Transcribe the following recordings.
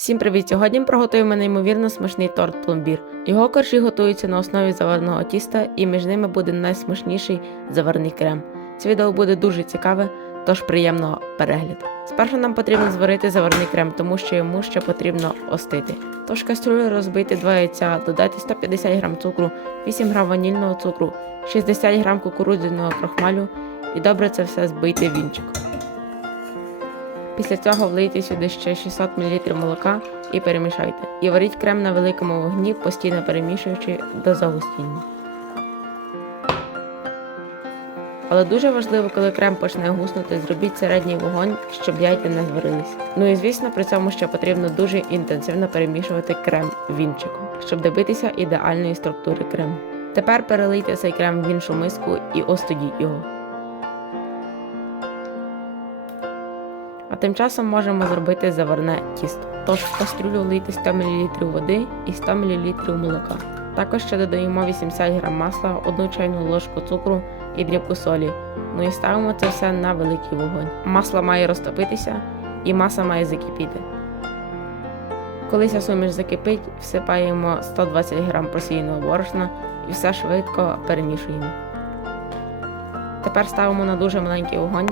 Всім привіт! Сьогодні приготуємо неймовірно смачний торт пломбір. Його коржі готуються на основі заварного тіста, і між ними буде найсмачніший заварний крем. Це відео буде дуже цікаве, тож приємного перегляду. Спершу нам потрібно зварити заварний крем, тому що йому ще потрібно остити. Тож кастрюлю розбити 2 яйця, додати 150 г цукру, 8 г ванільного цукру, 60 г кукурудзяного крохмалю і добре це все збийте вінчиком. Після цього влийте сюди ще 600 мл молока і перемішайте. І варіть крем на великому вогні, постійно перемішуючи до загустіння. Але дуже важливо, коли крем почне гуснути, зробіть середній вогонь, щоб яйця не зварились. Ну і звісно, при цьому ще потрібно дуже інтенсивно перемішувати крем вінчиком, щоб добитися ідеальної структури крему. Тепер перелийте цей крем в іншу миску і остудіть його. А тим часом можемо зробити заварне тісто. Тож в кастрюлю влийте 100 мл води і 100 мл молока. Також ще додаємо 80 г масла, 1 чайну ложку цукру і дрібку солі. Ну і ставимо це все на великий вогонь. Масло має розтопитися і маса має закипіти. Коли ця суміш закипить, всипаємо 120 г просіяного борошна і все швидко перемішуємо. Тепер ставимо на дуже маленький вогонь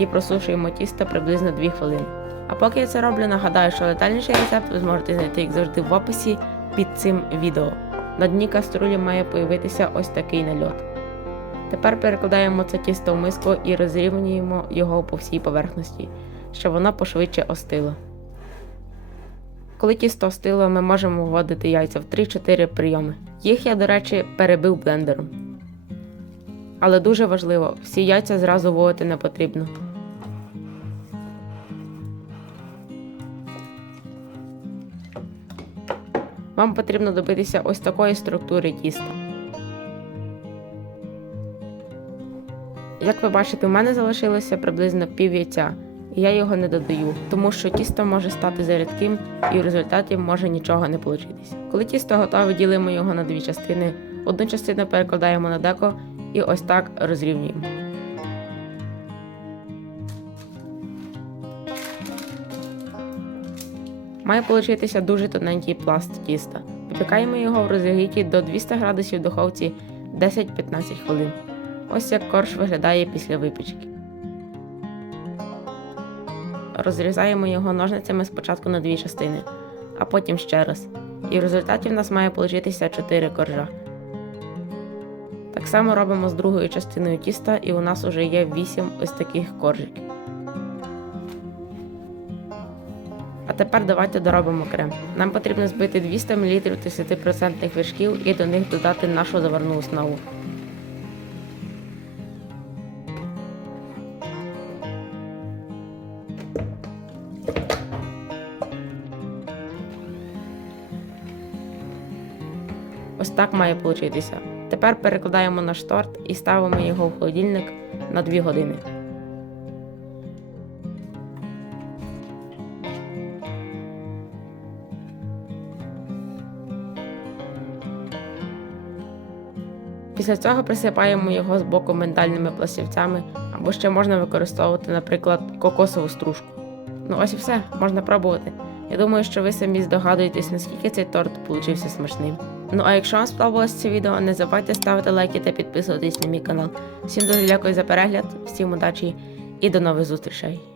і просушуємо тісто приблизно 2 хвилини. А поки я це роблю, нагадаю, що детальніший рецепт ви зможете знайти, як завжди, в описі під цим відео. На дні каструлі має появитися ось такий нальот. Тепер перекладаємо це тісто в миску і розрівнюємо його по всій поверхності, щоб воно пошвидше остило. Коли тісто остило, ми можемо вводити яйця в 3-4 прийоми. Їх я, до речі, перебив блендером. Але дуже важливо, всі яйця зразу вводити не потрібно. Вам потрібно добитися ось такої структури тіста. Як ви бачите, у мене залишилося приблизно пів яйця, і я його не додаю, тому що тісто може стати зарідким і в результаті може нічого не получитися. Коли тісто готове, ділимо його на дві частини. Одну частину перекладаємо на деко і ось так розрівнюємо. Має получитися дуже тоненький пласт тіста. Випікаємо його в розігріті до 200 градусів в духовці 10-15 хвилин. Ось як корж виглядає після випічки. Розрізаємо його ножницями спочатку на дві частини, а потім ще раз. І в результаті в нас має получитися 4 коржа. Так само робимо з другою частиною тіста, і у нас вже є 8 ось таких коржиків. А тепер давайте доробимо крем. Нам потрібно збити 200 мл 10% вершків і до них додати нашу заварну основу. Ось так має получитися. Тепер перекладаємо наш торт і ставимо його в холодильник на 2 години. Після цього присипаємо його з боку миндальними пластівцями, або ще можна використовувати, наприклад, кокосову стружку. Ну ось і все, можна пробувати. Я думаю, що ви самі здогадуєтесь, наскільки цей торт получився смачним. Ну а якщо вам сподобалось це відео, не забувайте ставити лайки та підписуватись на мій канал. Всім дуже дякую за перегляд, всім удачі і до нових зустрічей!